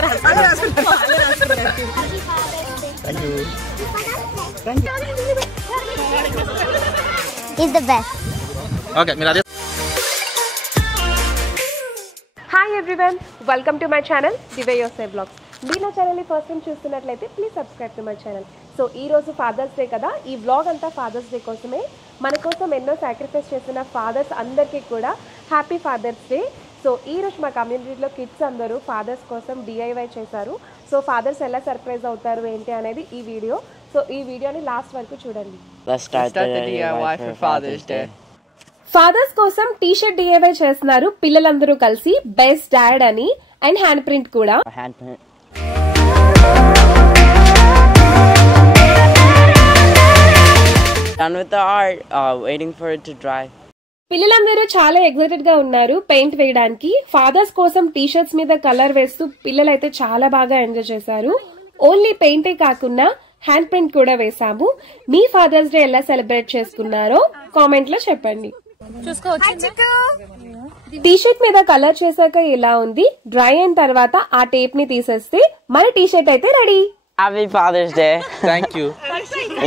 He's the best. Okay, Mirade. Hi everyone, welcome to my channel Divya Yosef Vlogs. మీరు నా ఛానల్ని first time చూస్తున్నట్లయితే please subscribe to my channel. So ఈరోజు fathers day కదా, ఈ vlog అంతా fathers day కోసమే. మన కోసం ఎన్నో సాక్రిఫైస్ చేస్తున్న ఫాదర్స్ అందరికీ కూడా హ్యాపీ ఫాదర్స్ డే. సో ఈరోజు మా కమ్యూనిటీలో కిడ్స్ అందరూ ఫాదర్స్ కోసం DIY చేశారు. సో ఫాదర్స్ ఎలా సర్ప్రైజ్ అవుతారు ఏంటి అనేది ఈ వీడియో. సో ఈ వీడియోని లాస్ట్ వరకు చూడండి. Let's start the DIY for Father's Day. Father's కోసం టీ-షర్ట్ DIY చేస్తున్నారు పిల్లలందరూ కలిసి, బెస్ట్ డాడ్ అని, అండ్ హ్యాండ్ ప్రింట్ కూడా. Done with the art, waiting for it to dry. పిల్లలందరూ చాలా ఎక్సైటెడ్ గా ఉన్నారు పెయింట్ వేయడానికి. ఫాదర్స్ కోసం టీ-షర్ట్స్ మీద కలర్ వేస్తూ పిల్లలైతే చాలా బాగా ఎంజాయ్ చేశారు. ఓన్లీ పెయింటే కాకుండా హ్యాండ్ ప్రింట్ కూడా వేసాము. మీ ఫాదర్స్ డే ఎలా సెలబ్రేట్ చేసుకున్నారో కామెంట్ లో చెప్పండి. టీ-షర్ట్ మీద కలర్ చేశాక ఇలా ఉంది. డ్రై అయిన తర్వాత ఆ టేప్ ని తీసేస్తే మన టీ-షర్ట్ అయితే ready. Happy Father's Day. Thank you.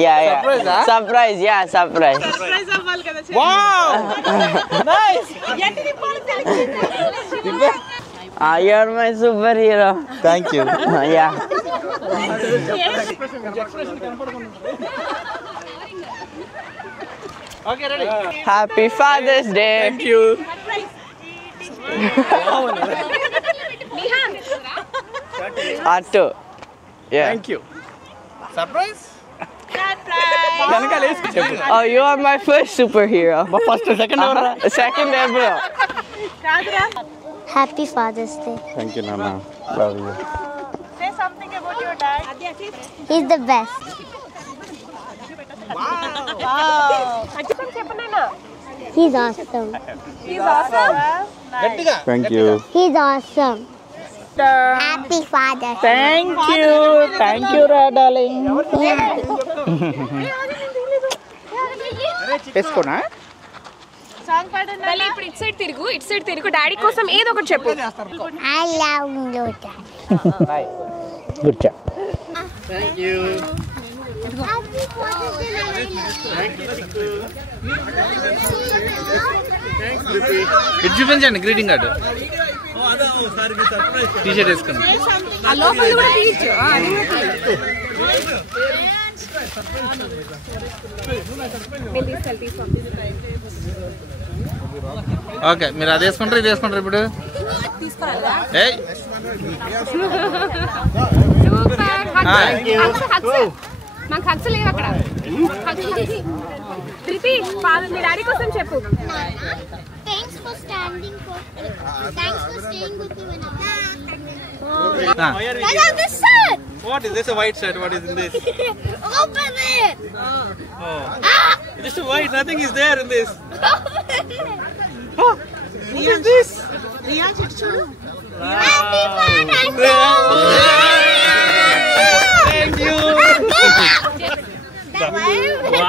Yeah. Surprise, yeah, surprise. Wow! Nice! You're my superhero. Thank you. Yeah. Okay, ready. Happy Father's Day. Thank you. Artu. Yeah. Thank you. Surprise? Oh, you are my first superhero. First, second, Second ever. Happy Father's Day. Thank you, Nana. Love you. Say something about your dad. He's the best. He's awesome. Thank you. He's awesome. Happy Father's Day. Thank you, darling. Pescona? Song పాడండి. ఇప్పుడు ఇటు side తిరుగు daddy కోసం ఏదో ఒకటి చెప్పు. I love you, Dad. Good job. Thank you. Happy Father's Day. It's చూపించండి greeting card. T-shirt వేసుకుని ఓకే, మీరు అది వేసుకుంటారు ఇది వేసుకుంటారు ఇప్పుడు. మాకు హక్స్ లేవు అక్కడ. మీ డాడీ కోసం చెప్పు. Thanks for staying with me when I was the sun. What is this? A white shirt. What is in this? Open it. Just a white. Nothing is there in this. What is this? Riya Chichu. Happy Father's Day. Thank you.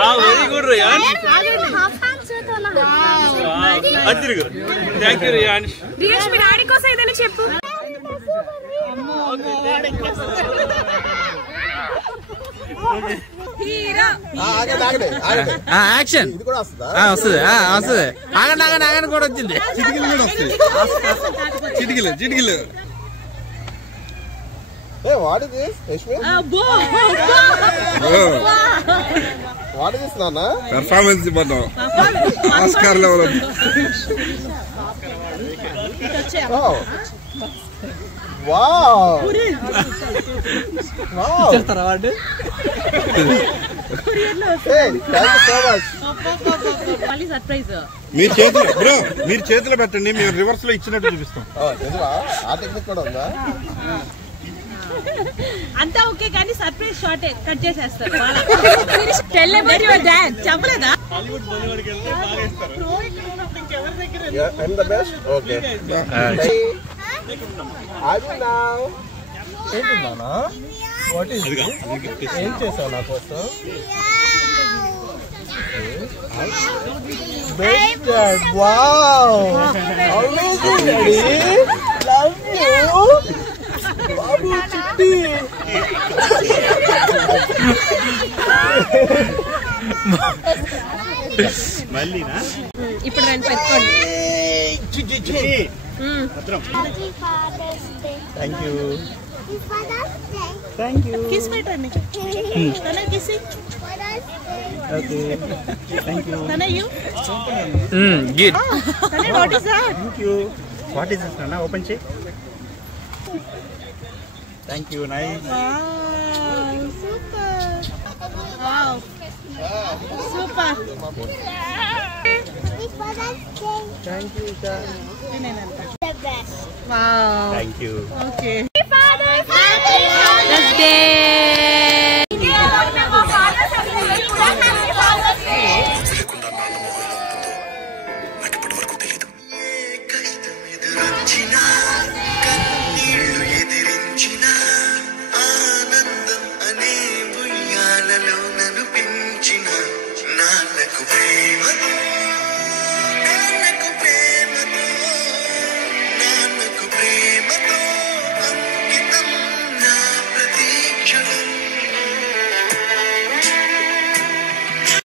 Wow, very good, Riyan. Thank you, Riyan. రియాష్ me daddy కోసం ఏదైనా చెప్పు. Action వస్తుంది ఆగండి కూడా వచ్చింది. చిటికలు కూడా వస్తాయి. చిటికలు What is this, Ashwin? What is this, Nana? Performance button. Oscar level. Oh. Wow. Wow. Hey, thank you so much. మళ్ళీ సర్ప్రైజ్. మీరు చేతిలో పెట్టండి, మేము రివర్స్ లో ఇచ్చినట్టు చూపిస్తాం. ఆ టెక్నిక్ కూడా ఉందా? అంతా ఓకే కానీ సర్ప్రైజ్ షార్ట్ కట్ చేసేస్తారు. Tell about your dad. చెప్పలేదా? I'm the best. Okay. I will now. ఏంటి నాన్న? What is this? ఏం చేసావు నా కోసం? Best dad. Wow. Amazing, Daddy. Love you. Love మళ్ళీనా ఇప్పుడు రండి పెట్టుకోండి. థ్యాంక్ యూ కిస్ పెట్టండి. తన కిస్సింగ్. ఓకే థ్యాంక్ యూ తన యూ. గుడ్. తన what is that? Thank you. What is this నాన్న? ఓపెన్ చేయి. Thank you. Nice. Super. Wow super. Thank you wow thank you. Okay. ఆనందం అనే ఉయ్యాలలో నన్ను పెంచిన నాన్నకు ప్రేమ